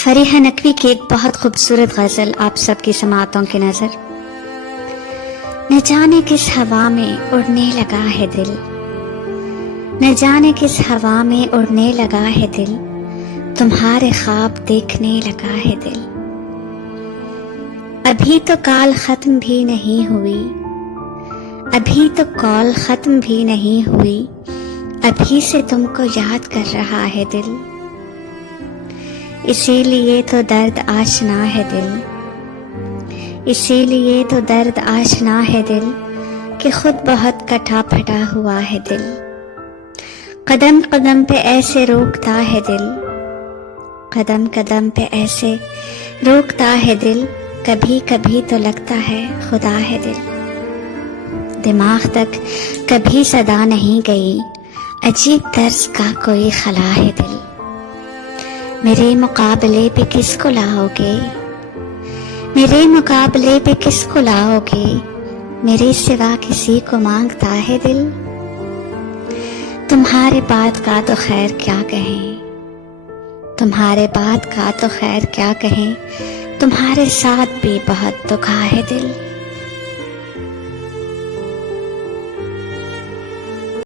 फरीहा नकवी की एक बहुत खूबसूरत गज़ल आप सबकी समातों की नज़र। न जाने किस हवा में उड़ने लगा है दिल, न जाने किस हवा में उड़ने लगा है दिल, तुम्हारे ख्वाब देखने लगा है दिल। अभी तो कॉल खत्म भी नहीं हुई, अभी तो कॉल खत्म भी नहीं हुई, अभी से तुमको याद कर रहा है दिल। इसीलिए तो दर्द आशना है दिल, इसीलिए तो दर्द आशना है दिल, कि खुद बहुत कटा फटा हुआ है दिल। कदम कदम पे ऐसे रोकता है दिल, कदम कदम पे ऐसे रोकता है दिल, कभी कभी तो लगता है खुदा है दिल। दिमाग तक कभी सदा नहीं गई, अजीब तर्ज का कोई खला है दिल। मेरे मुकाबले पे किसको लाओगे, मेरे मुकाबले पे किसको लाओगे, मेरे सिवा किसी को मांगता है दिल। तुम्हारे बात का तो खैर क्या कहें, तुम्हारे बात का तो खैर क्या कहें, तुम्हारे साथ भी बहुत दुखा है दिल।